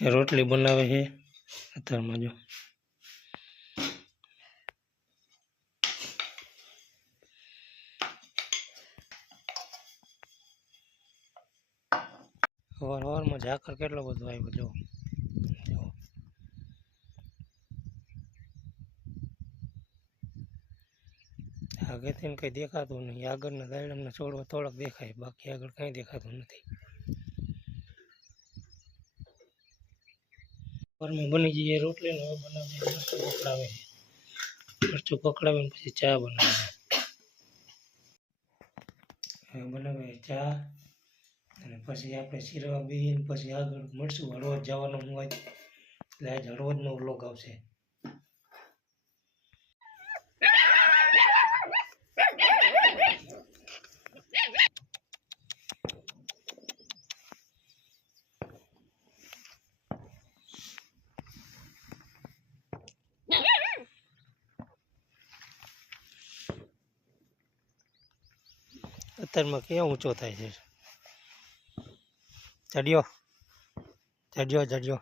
રોટલી બનાવે છે અત્યારમાં જો સવારમાં ઝાકર કેટલો બધો આવ્યો જો આગળથી કંઈ દેખાતું નહીં, આગળના દાયડામાં છોડવા થોડાક દેખાય, બાકી આગળ કંઈ દેખાતું નથી. ઘરમાં બની જઈએ રોટલી ને હવે બનાવીએ મરચું પકડાવે, મરચું પકડાવીને પછી ચા બનાવે. હવે બનાવે ચા અને પછી આપણે શીરવા બેસીને પછી આગળ મળશું. હળવદ જવાનું હું આજ, એટલે આજ હળવદનો વ્લોગ આવશે. અત્યારમાં ક્યાં ઊંચો થાય છે. ચડ્યો ચડ્યો ચડ્યો